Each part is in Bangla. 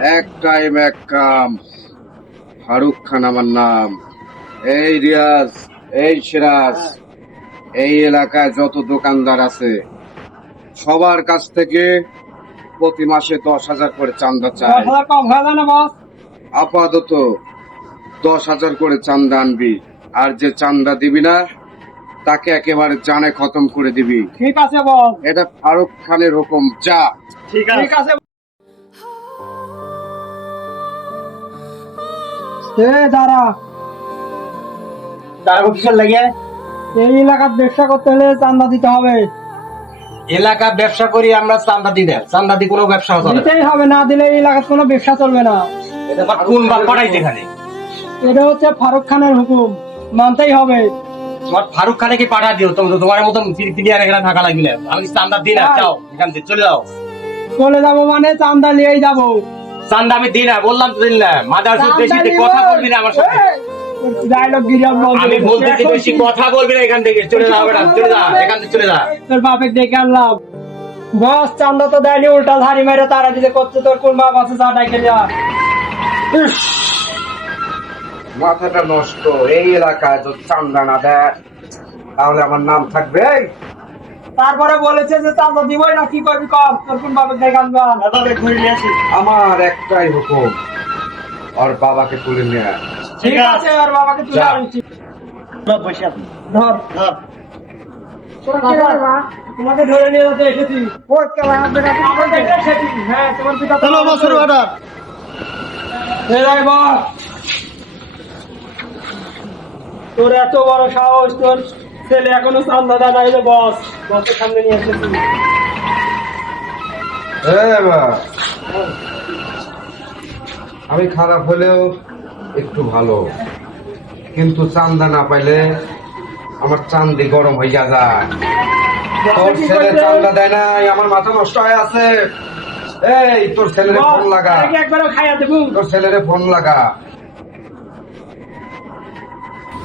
এক টাইম এক কাম। ফারুক খান আমার নাম। এই রিয়াজ, এই সিরাজ, এই এলাকায় যত দোকানদার আছে সবার কাছ থেকে প্রতি মাসে 10,000 করে চাঁদা চাই। কম হয়ে যায় না বস? আপাতত 10,000 করে চাঁদা আনবি, আর যে চাঁদা দিবি না তাকে একেবারে জানে খতম করে দিবি। ঠিক আছে বস। এটা ফারুক খানের হুকুম। যা। ঠিক আছে। দাঁড়া, কিসের লাগে? এই এলাকার ব্যবসা করতে হলে চাঁদা দিতে হবে। এলাকা ব্যবসা করি আমরা, চান্দা দিই না। চান্দা দিয়ে কোনো ব্যবসা চলে না। দিতেই হবে, না দিলে এই এলাকার কোনো ব্যবসা চলবে না। এটা আবার কোন বাপ পড়াইছে এখানে? এটা হচ্ছে ফারুক খানের হুকুম, মানতেই হবে। তোমার ফারুক খানে কি পাঠা দিও? তোমার মতন প্লেয়ার এখানে থাকা লাগবে না। আমি চান্দা দিই না, যাও এখান থেকে চলে যাও। চলে যাবো মানে চাঁদা নিয়েই যাবো। চান্দা আমি দিই না, বললাম তো দিই না। মাদার বেশি কথা বলবি না আমার সাথে। ডায়লগ গিরিয়াম আমি বলতেছি বেশি কথা বলবি না, এখান থেকে চলে যাও। বেটা চলে যা, এখান থেকে চলে যা। তোর বাপের ডেকে আনলাম। বস চাঁদা তো দেয়নি, উল্টা ধারি মেরে তারা দিতে করছে। তোর কোন বাপ আছে, যা ডাইকে যা। মাথাটা নষ্ট। এই এলাকায় যদি চাঁদা না দেয় তাহলে আমার নাম থাকবে? তারপরে বলেছে যে চাঁদা দিবই না, কি করবি কর। তোর কোন বাপের ডেকে আনবা। আমার একটাই হুকুম, ওর বাবাকে তুলে নিয়ে আয়। ঠিক আছে, আর বাবাকে তুলে যা। আনছি। ধর তোমাকে ধরে নিয়ে যেতে এসেছি। আমার দেখে এসেছি। হ্যাঁ, তোমার পিতা তো- এই রে বস, তোর এত বড় সাহস, তোর ছেলে এখনো চান্দা দেয় নাই রে বস। বসের সামনে নিয়ে এসেছি। আমি খারাপ হলেও একটু ভালো, কিন্তু চান্দা না পাইলে আমার চান্দি গরম হইয়া যায়। তোর ছেলে চান্দা দেয় নাই, আমার মাথা নষ্ট হয়ে আছে। এই তোর ছেলের ফোন লাগা, একবারও খাইয়া দেবো। তোর ছেলের ফোন লাগা।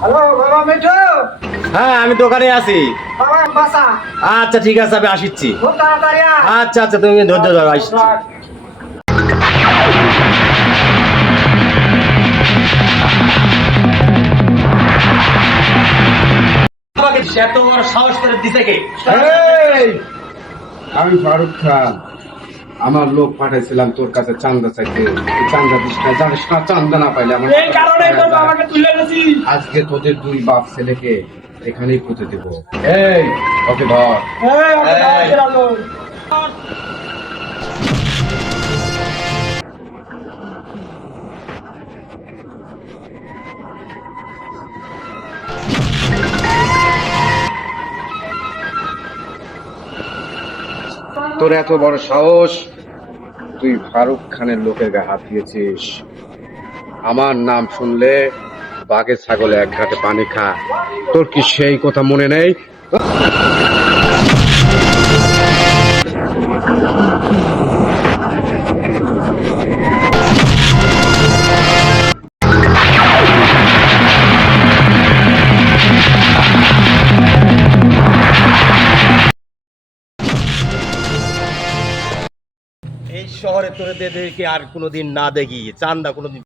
হ্যালো বাবা মিঠু। হ্যাঁ, আমি দোকানে আছি। বাবা বাসা, আচ্ছা ঠিক আছে, আমি আসিচ্ছি। খুব তাড়াতাড়ি আয়। আচ্ছা আচ্ছা, তুমি ধৈর্য ধরো, আসছি। আমাকে এত বড় সাহস করে দিতে কে? এই, আমি ফারুক খান। আমার লোক পাঠাইছিলাম তোর কাছে চান্দা চাইতে। তুই চান্দা দিস না, জানিস না চান্দা না পাইলে আমার এই কারণে তো বাবাকে তুলে এনেছি। আজকে তোদের দুই বাপ ছেলেকে এখানেই পুঁতে দেবো। এই ওকে ধর। এই, ওকে দাও, এই। ছেড়ে দাও। তোর এত বড় সাহস, তুই ফারুক খানের লোকের গায়ে হাত দিয়েছিস। আমার নাম শুনলে বাঘে ছাগলে এক ঘাটে পানি খা। তোর কি সেই কথা মনে নেই? এই শহরে তোরে দেখি আর কোনোদিন না দেখি, চান্দা কোনোদিন